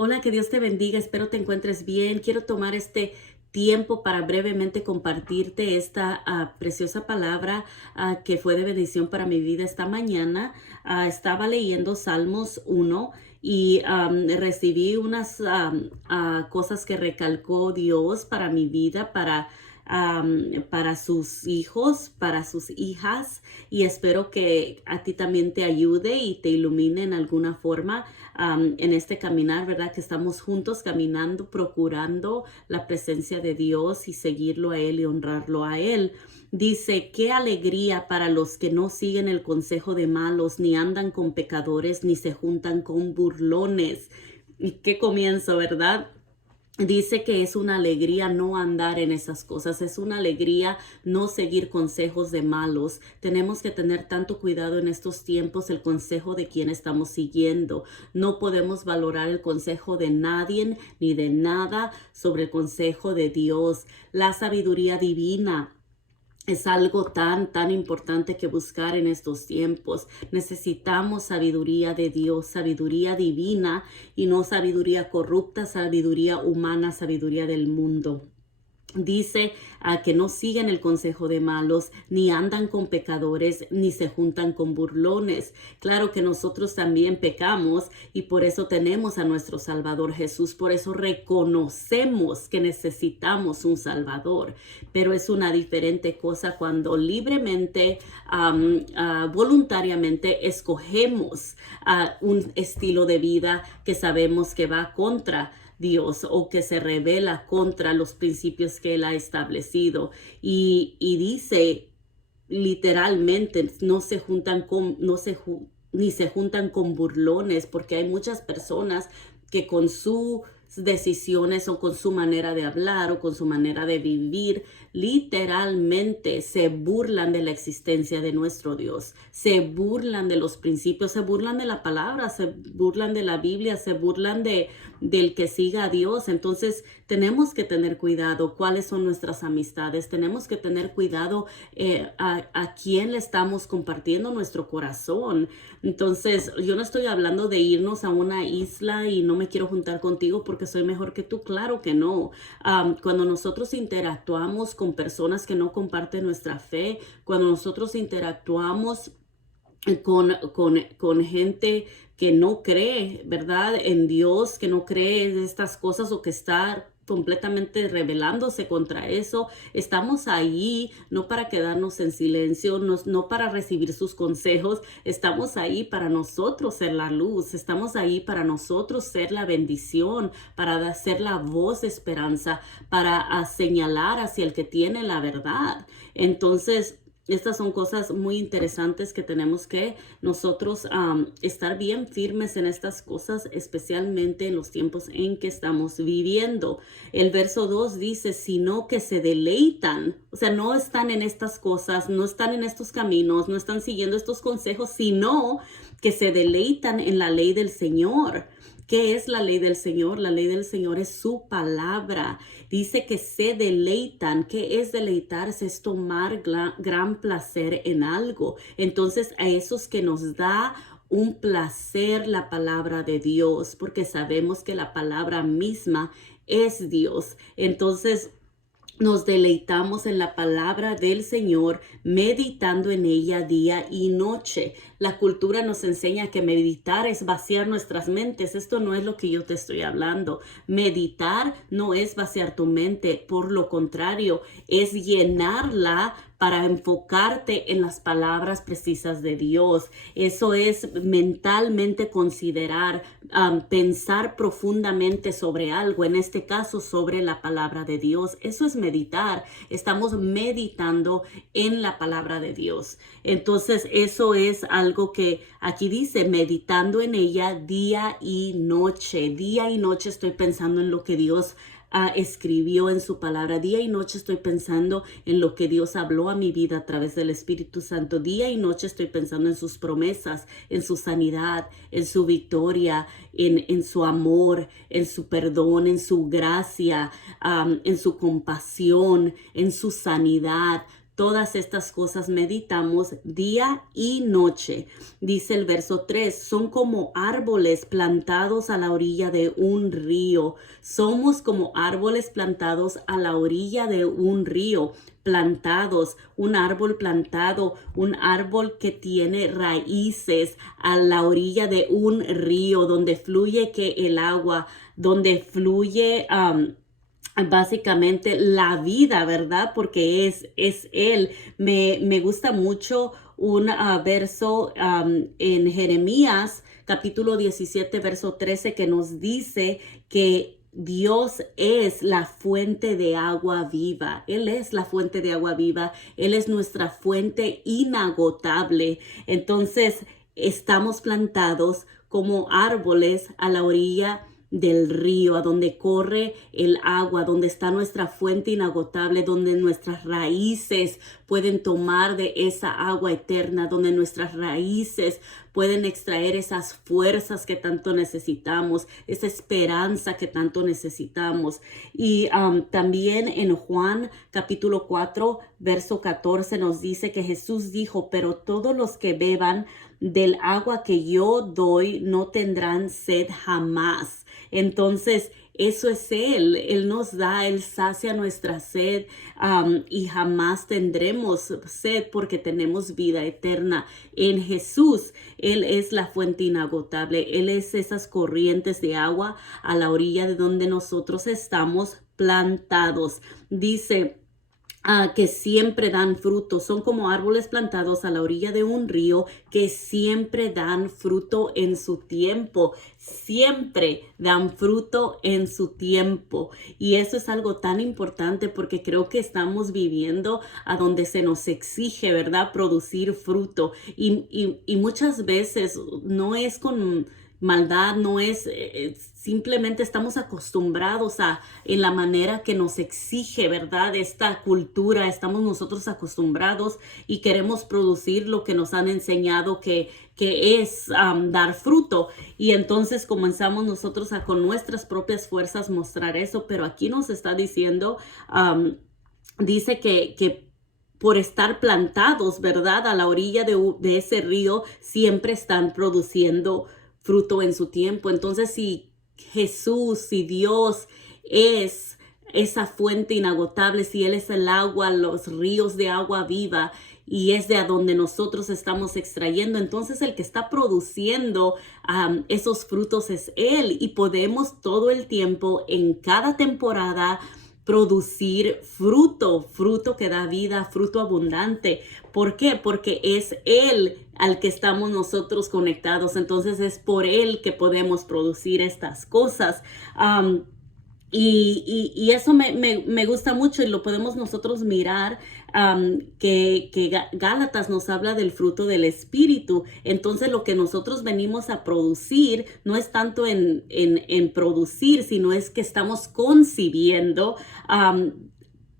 Hola, que Dios te bendiga. Espero te encuentres bien. Quiero tomar este tiempo para brevemente compartirte esta preciosa palabra que fue de bendición para mi vida esta mañana. Estaba leyendo Salmos 1 y recibí unas cosas que recalcó Dios para mi vida, para sus hijos, para sus hijas, y espero que a ti también te ayude y te ilumine en alguna forma en este caminar, ¿verdad? Que estamos juntos caminando, procurando la presencia de Dios y seguirlo a Él y honrarlo a Él. Dice, qué alegría para los que no siguen el consejo de malos, ni andan con pecadores, ni se juntan con burlones. Y qué comienzo, ¿verdad? Dice que es una alegría no andar en esas cosas, es una alegría no seguir consejos de malos. Tenemos que tener tanto cuidado en estos tiempos el consejo de quien estamos siguiendo. No podemos valorar el consejo de nadie ni de nada sobre el consejo de Dios. La sabiduría divina es algo tan importante que buscar en estos tiempos. Necesitamos sabiduría de Dios, sabiduría divina y no sabiduría corrupta, sabiduría humana, sabiduría del mundo. Dice que no siguen el consejo de malos, ni andan con pecadores, ni se juntan con burlones. Claro que nosotros también pecamos y por eso tenemos a nuestro Salvador Jesús. Por eso reconocemos que necesitamos un Salvador. Pero es una diferente cosa cuando libremente, voluntariamente escogemos un estilo de vida que sabemos que va contra Dios o que se revela contra los principios que Él ha establecido. Y dice literalmente, no se juntan con, ni se juntan con burlones, porque hay muchas personas que con sus decisiones o con su manera de hablar o con su manera de vivir, literalmente se burlan de la existencia de nuestro Dios, se burlan de los principios, se burlan de la palabra, se burlan de la Biblia, se burlan del que siga a Dios. Entonces tenemos que tener cuidado cuáles son nuestras amistades, tenemos que tener cuidado a quién le estamos compartiendo nuestro corazón. Entonces yo no estoy hablando de irnos a una isla y no me quiero juntar contigo porque soy mejor que tú, claro que no. Cuando nosotros interactuamos con personas que no comparten nuestra fe, cuando nosotros interactuamos con gente que no cree, ¿verdad? En Dios, que no cree en estas cosas o que está completamente rebelándose contra eso. Estamos ahí no para quedarnos en silencio, no para recibir sus consejos. Estamos ahí para nosotros ser la luz. Estamos ahí para nosotros ser la bendición, para ser la voz de esperanza, para señalar hacia el que tiene la verdad. Entonces, estas son cosas muy interesantes que tenemos que nosotros estar bien firmes en estas cosas, especialmente en los tiempos en que estamos viviendo. El verso 2 dice, sino que se deleitan, o sea, no están en estas cosas, no están en estos caminos, no están siguiendo estos consejos, sino que se deleitan en la ley del Señor. ¿Qué es la ley del Señor? La ley del Señor es su palabra. Dice que se deleitan. ¿Qué es deleitarse? Es tomar gran placer en algo. Entonces, a esos que nos da un placer la palabra de Dios, porque sabemos que la palabra misma es Dios. Entonces, nos deleitamos en la palabra del Señor, meditando en ella día y noche. La cultura nos enseña que meditar es vaciar nuestras mentes. Esto no es lo que yo te estoy hablando. Meditar no es vaciar tu mente. Por lo contrario, es llenarla para enfocarte en las palabras precisas de Dios. Eso es mentalmente considerar, pensar profundamente sobre algo, en este caso sobre la palabra de Dios. Eso es meditar. Estamos meditando en la palabra de Dios. Entonces, eso es algo que aquí dice, meditando en ella día y noche. Día y noche estoy pensando en lo que Dios escribió en su palabra. Día y noche estoy pensando en lo que Dios habló a mi vida a través del Espíritu Santo. Día y noche estoy pensando en sus promesas, en su sanidad, en su victoria, en su amor, en su perdón, en su gracia, en su compasión, en su sanidad. todas estas cosas meditamos día y noche. Dice el verso 3, son como árboles plantados a la orilla de un río. Somos como árboles plantados a la orilla de un río. Plantados, un árbol plantado, un árbol que tiene raíces a la orilla de un río donde fluye el agua, donde fluye básicamente la vida, ¿verdad? Porque es Él. Me gusta mucho un verso en Jeremías capítulo 17, verso 13, que nos dice que Dios es la fuente de agua viva. Él es la fuente de agua viva. Él es nuestra fuente inagotable. Entonces, estamos plantados como árboles a la orilla del río, a donde corre el agua, donde está nuestra fuente inagotable, donde nuestras raíces pueden tomar de esa agua eterna, donde nuestras raíces pueden extraer esas fuerzas que tanto necesitamos, esa esperanza que tanto necesitamos. Y también en Juan capítulo 4, verso 14 nos dice que Jesús dijo, pero todos los que beban del agua que yo doy no tendrán sed jamás. Entonces, eso es Él nos da, Él sacia nuestra sed y jamás tendremos sed porque tenemos vida eterna en Jesús. Él es la fuente inagotable, Él es esas corrientes de agua a la orilla de donde nosotros estamos plantados. Dice que siempre dan fruto, son como árboles plantados a la orilla de un río que siempre dan fruto en su tiempo, siempre dan fruto en su tiempo. Y eso es algo tan importante porque creo que estamos viviendo a donde se nos exige, ¿verdad? Producir fruto y muchas veces no es con maldad, no es, simplemente estamos acostumbrados en la manera que nos exige, ¿verdad? Esta cultura, estamos nosotros acostumbrados y queremos producir lo que nos han enseñado que es dar fruto. Y entonces comenzamos nosotros con nuestras propias fuerzas mostrar eso, pero aquí nos está diciendo, dice que por estar plantados, ¿verdad? A la orilla de ese río, siempre están produciendo fruto en su tiempo. Entonces, si Jesús, si Dios es esa fuente inagotable, si Él es el agua, los ríos de agua viva, y es de a donde nosotros estamos extrayendo, entonces el que está produciendo esos frutos es Él, y podemos todo el tiempo, en cada temporada, producir fruto que da vida, fruto abundante. ¿Por qué? Porque es Él al que estamos nosotros conectados. Entonces es por Él que podemos producir estas cosas. Y eso me gusta mucho y lo podemos nosotros mirar, que Gálatas nos habla del fruto del Espíritu. Entonces lo que nosotros venimos a producir no es tanto en producir, sino es que estamos concibiendo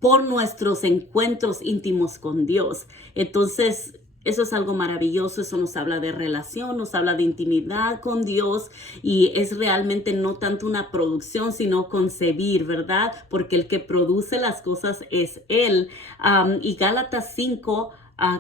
por nuestros encuentros íntimos con Dios. Entonces, eso es algo maravilloso, eso nos habla de relación, nos habla de intimidad con Dios y es realmente no tanto una producción, sino concebir, ¿verdad? Porque el que produce las cosas es Él. Y Gálatas 5,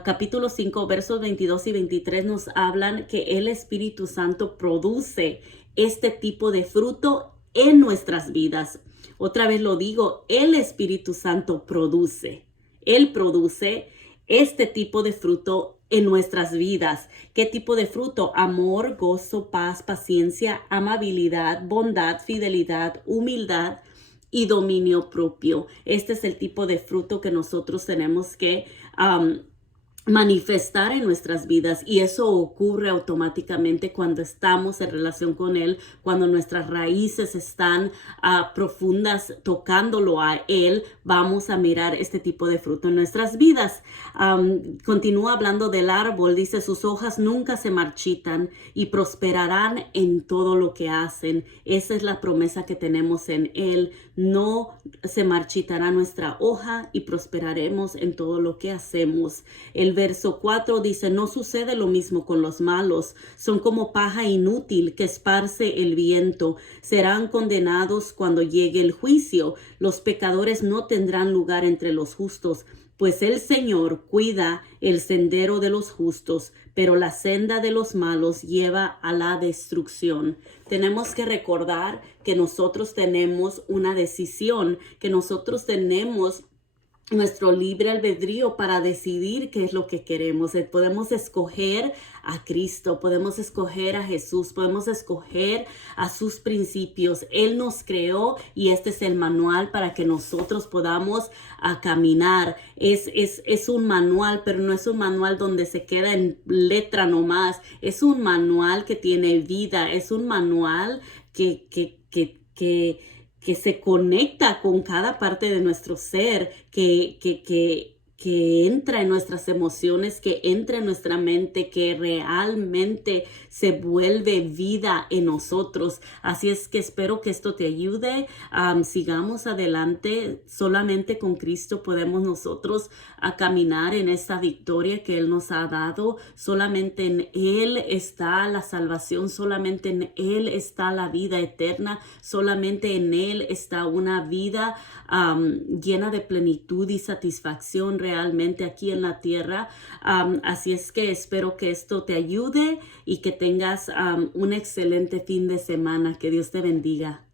capítulo 5, versos 22 y 23 nos hablan que el Espíritu Santo produce este tipo de fruto en nuestras vidas. Otra vez lo digo, el Espíritu Santo produce. Él produce este tipo de fruto en nuestras vidas. ¿Qué tipo de fruto? Amor, gozo, paz, paciencia, amabilidad, bondad, fidelidad, humildad y dominio propio. Este es el tipo de fruto que nosotros tenemos que manifestar en nuestras vidas, y eso ocurre automáticamente cuando estamos en relación con Él, cuando nuestras raíces están profundas tocándolo a Él. Vamos a mirar este tipo de fruto en nuestras vidas. Continúa hablando del árbol, dice, sus hojas nunca se marchitan y prosperarán en todo lo que hacen. Esa es la promesa que tenemos en Él. No se marchitará nuestra hoja y prosperaremos en todo lo que hacemos. El verso 4 dice, no sucede lo mismo con los malos, son como paja inútil que esparce el viento, serán condenados cuando llegue el juicio, los pecadores no tendrán lugar entre los justos, Pues el Señor cuida el sendero de los justos, pero la senda de los malos lleva a la destrucción. Tenemos que recordar que nosotros tenemos una decisión, que nosotros tenemos nuestro libre albedrío para decidir qué es lo que queremos. Podemos escoger a Cristo, podemos escoger a Jesús, podemos escoger a sus principios. Él nos creó y este es el manual para que nosotros podamos caminar. Es un manual, pero no es un manual donde se queda en letra nomás. Es un manual que tiene vida, es un manual que se conecta con cada parte de nuestro ser, que entra en nuestras emociones, que entra en nuestra mente, que realmente se vuelve vida en nosotros. Así es que espero que esto te ayude. Sigamos adelante. Solamente con Cristo podemos nosotros caminar en esta victoria que Él nos ha dado. Solamente en Él está la salvación, solamente en Él está la vida eterna, solamente en Él está una vida llena de plenitud y satisfacción realmente aquí en la tierra. Así es que espero que esto te ayude y que tengas un excelente fin de semana. Que Dios te bendiga.